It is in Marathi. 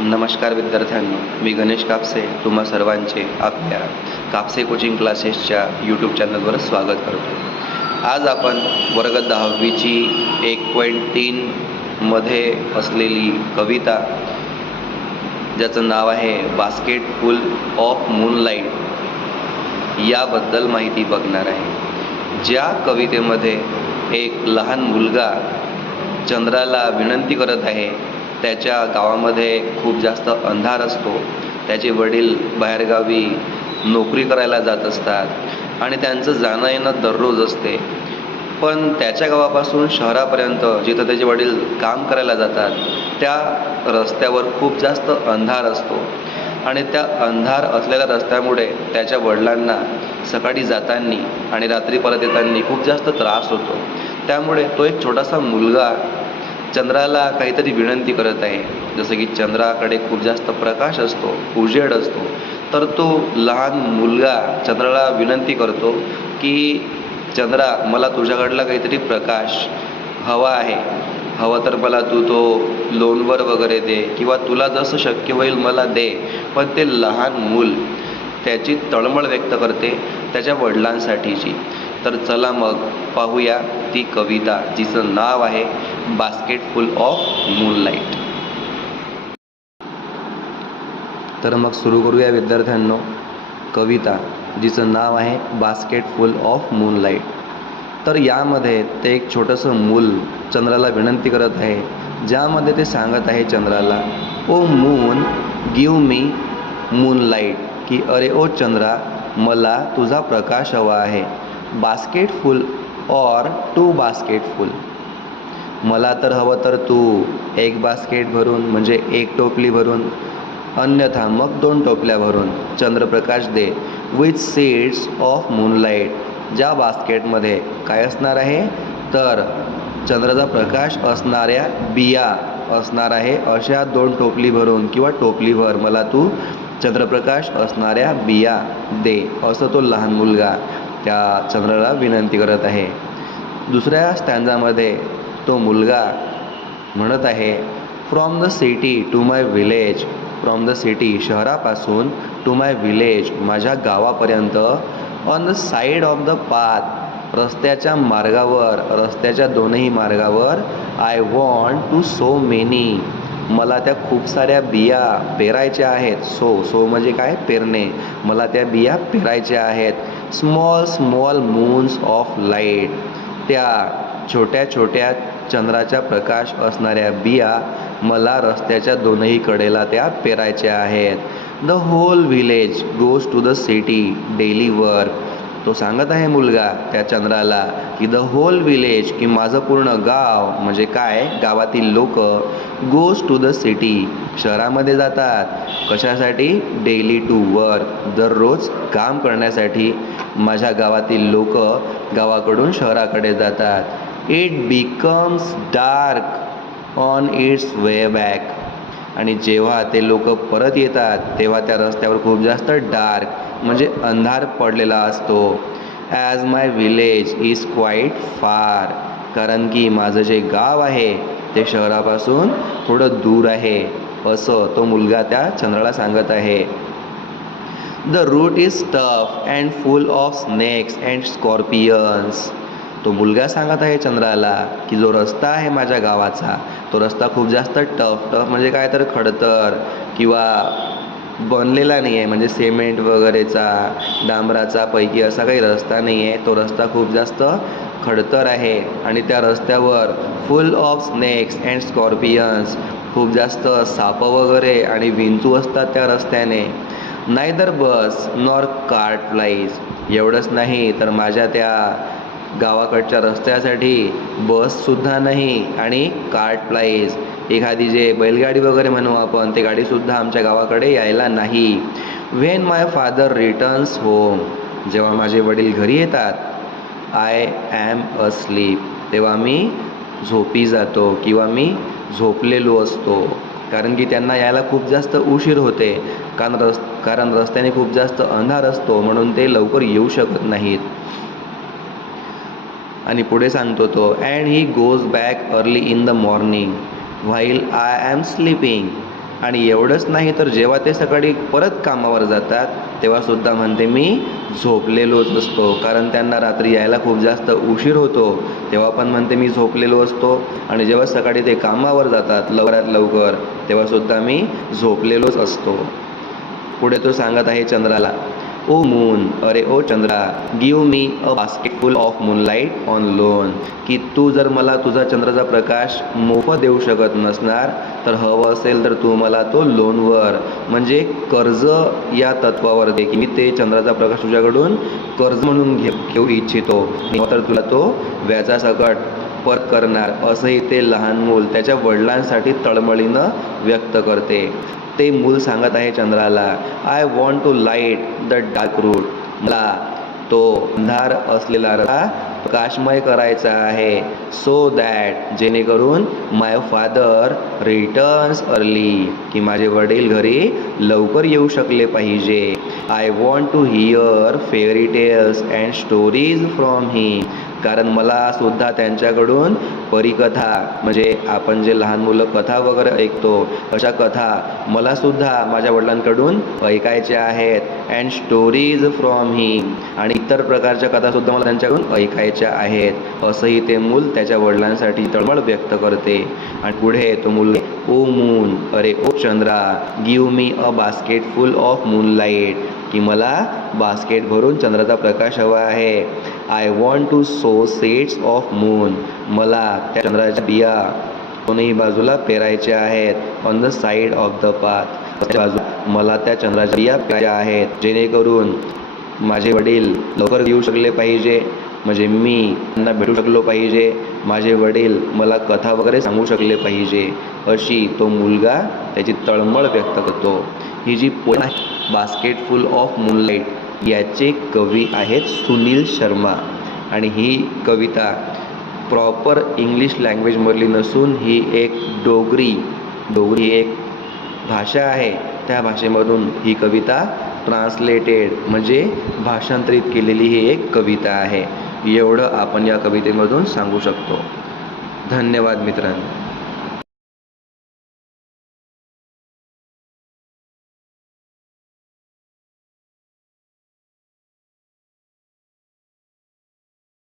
नमस्कार विद्यार्थ्यांनो, मी गणेश कापसे तुम्हा सर्वांचे आपल्या कापसे कोचिंग क्लासेसच्या यूट्यूब चॅनलवर स्वागत करतो। आज आपण वर्ग 10वीची 1.3 मध्ये असलेली कविता ज्याचं नाव आहे बास्केट फुल ऑफ मूनलाईट याबद्दल माहिती बघणार आहे। ज्या कवितेमध्ये एक लहान मुलगा चंद्राला विनंती करत आहे। त्याच्या गावामध्ये खूप जास्त अंधार असतो, त्याचे वडील बाहेरगावी नोकरी करायला जात असतात आणि त्यांचं जाणं येणं दररोज असते। पण त्याच्या गावापासून शहरापर्यंत जिथं त्याचे वडील काम करायला जातात त्या रस्त्यावर खूप जास्त अंधार असतो आणि त्या अंधार असलेल्या रस्त्यामुळे त्याच्या वडिलांना सकाळी जाताना आणि रात्री परत येताना खूप जास्त त्रास होतो। त्यामुळे तो एक छोटासा मुलगा चंद्राला काहीतरी विनंती करत आहे। जसं की चंद्राकडे खूप जास्त प्रकाश असतो, उजेड असतो, तर तो लहान मुलगा चंद्राला विनंती करतो की चंद्रा, मला तुझ्याकडला काहीतरी प्रकाश हवा आहे, हवं तर मला तू तो लोणवर वगैरे दे किंवा तुला जसं शक्य होईल मला दे। पण ते लहान मूल त्याची तळमळ व्यक्त करते त्याच्या वडिलांसाठीची। तर चला मग पाहूया ती कविता जिचं नाव आहे बास्केट फुल ऑफ मूनलाईट। तर मग सुरू करूया विद्यार्थ्यांनो कविता जिचं नाव आहे बास्केट फुल ऑफ मूनलाईट। तर यामध्ये ते एक छोटंसं मूल चंद्राला विनंती करत आहे, ज्यामध्ये ते सांगत आहे चंद्राला, O moon give me moonlight, की अरे ओ चंद्रा, मला तुझा प्रकाश हवा आहे। बास्केट फुल और 2 बास्केट फुल, मला तर हवं तर तू एक बास्केट भरून म्हणजे एक टोपली भरून, अन्यथा मग 2 टोपल्या भरून चंद्रप्रकाश दे। विथ सीड्स ऑफ मूनलाईट, ज्या बास्केटमध्ये काय असणार आहे तर चंद्राचा प्रकाश असणाऱ्या बिया असणार आहे, अशा 2 टोपली भरून किंवा टोपलीभर मला तू चंद्रप्रकाश असणाऱ्या बिया दे, असं तो लहान मुलगा त्या चंद्राला विनंती करत आहे। दुसऱ्या स्टँजामध्ये तो मुलगा म्हणत आहे, from the city to my village, from the city शहरापासून टू माय विलेज माझ्या गावापर्यंत, on the side of the path रस्त्याच्या मार्गावर, रस्त्याच्या दोनही मार्गावर, I want to sow many, मला त्या खूप साऱ्या बिया पेरायच्या आहेत। सो म्हणजे काय, पेरणे, मला त्या बिया पेरायच्या आहेत। Small small moons of light, त्या छोट्या छोट्या चंद्राचा प्रकाश असणाऱ्या बिया मला रस्त्याच्या दोनही कडेला त्या पेरायच्या आहेत। The whole village goes to the city daily work, तो सांगत आहे मुलगा त्या चंद्राला की द होल विलेज, की माझं पूर्ण गाव म्हणजे काय, गावातील लोक, गोज टू द सिटी शहरामध्ये जातात, कशासाठी, डेली टू वर्क दररोज काम करण्यासाठी माझ्या गावातील लोक गावाकडून शहराकडे जातात। It becomes dark on it's way back, आणि जेव्हा ते लोक परत येतात तेव्हा त्या रस्त्यावर खूप जास्त डार्क म्हणजे अंधार पडलेला असतो। As my village is quite फार, कारण की माझं जे गाव आहे ते शहरापासून थोडं दूर आहे, असं तो मुलगा त्या चंद्राला सांगत आहे। The route is tough and full of snakes and scorpions, तो मुलगा सांगत आहे चंद्राला की जो रस्ता आहे माझ्या गावाचा तो रस्ता खूप जास्त टफ म्हणजे काय तर खडतर किंवा बनलेला नाही आहे, म्हणजे सिमेंट वगैरेचा डांबराचा पैकी असा काही रस्ता नाही आहे, तो रस्ता खूप जास्त खडतर आहे आणि त्या रस्त्यावर फुल ऑफ स्नेक्स अँड स्कॉर्पियन्स, खूप जास्त साप वगैरे आणि विंचू असतात त्या रस्त्याने। नायदर बस नॉर कार्ट फ्लाईज, एवढंच नाही तर माझ्या त्या गावाकडच्या रस्त्यासाठी बससुद्धा नाही आणि कार्ट फ्लाईज, एखादी जे बैलगाडी वगैरे म्हणू आपण ते गाडीसुद्धा आमच्या गावाकडे यायला नाही। When my father returns home, जेव्हा माझे वडील घरी येतात, आय ॲम अस्लीप, तेव्हा मी झोपी जातो किंवा मी झोपलेलो असतो, कारण की त्यांना यायला खूप जास्त उशीर होते, कारण रस्त्याने खूप जास्त अंधार असतो म्हणून ते लवकर येऊ शकत नाहीत। आणि पुढे सांगतो तो, and he goes back early in the morning while I am sleeping, आणि एवढंच नाही तर जेव्हा ते सकाळी परत कामावर जातात तेव्हासुद्धा म्हणते मी झोपलेलोच असतो, कारण त्यांना रात्री यायला खूप जास्त उशीर होतो. तेव्हा पण म्हणते मी झोपलेलो असतो. आणि जेव्हा सकाळी ते कामावर जातात लवकरात लवकर तेव्हासुद्धा मी झोपलेलोच असतो. पुढे तो सांगत आहे चंद्राला, ओ मून, अरे ओ चंद्रा, give me a basket full of moonlight on loan, की तू जर मला तुझा चंद्राचा प्रकाश मोफत देऊ शकत नसणार तर हवं असेल तर तू मला तो लोनवर म्हणजे कर्ज या तत्वावर दे, की मी ते चंद्राचा प्रकाश तुझ्याकडून कर्ज म्हणून घेऊ इच्छितो, तर तुला तो व्याजासकट परत करणार, असंही ते लहान मूल त्याच्या वडिलांसाठी तळमळीनं व्यक्त करते. ते मूल सांगत आहे चंद्राला, I want to light the dark route, मला तो अंधार असलेला रस्ता प्रकाशमय करायचा आहे, सो दॅट जेणेकरून माय फादर रिटर्न्स अर्ली, की माझे वडील घरी लवकर येऊ शकले पाहिजे. I want to hear fairy tales and stories from him, कारण मला सुद्धा त्यांच्याकडून परीकथा म्हणजे आपण जे लहान मुलं कथा वगैरे ऐकतो अशा कथा मला सुद्धा माझ्या वडिलांकडून ऐकायच्या आहेत. अँड स्टोरीज फ्रॉम हिम, आणि इतर प्रकारच्या कथासुद्धा मला त्यांच्याकडून ऐकायच्या आहेत, असंही ते मूल त्याच्या वडिलांसाठी तळमळ व्यक्त करते. आणि पुढे तो मूल, ओ मून, अरे ओ चंद्रा, give me a basket full of moonlight, की मला बास्केट भरून चंद्राचा प्रकाश हवा आहे. I want to sow seeds of moon, मला त्या चंद्राच्या बिया दोन्ही बाजूला पेरायच्या आहेत. On the side of the path, बाजू मला त्या चंद्राच्या बिया पेरायच्या आहेत, जेणेकरून माझे वडील लवकर येऊ शकले पाहिजे, म्हणजे मी त्यांना भेटू शकलो पाहिजे, माझे वडील मला कथा वगैरे सांगू शकले पाहिजे, अशी तो मुलगा त्याची तळमळ व्यक्त करतो. ही जी पोएम आहे बास्केट फुल ऑफ मूनलाईट, याचे कवी आहेत सुनील शर्मा. आणि ही कविता प्रॉपर इंग्लिश लँग्वेजमधली नसून ही एक डोगरी एक भाषा आहे, त्या भाषेमधून ही कविता ट्रान्सलेटेड म्हणजे भाषांतरित केलेली ही एक कविता आहे. एवढं आपण या कवितेमधून सांगू शकतो. धन्यवाद मित्रांनो.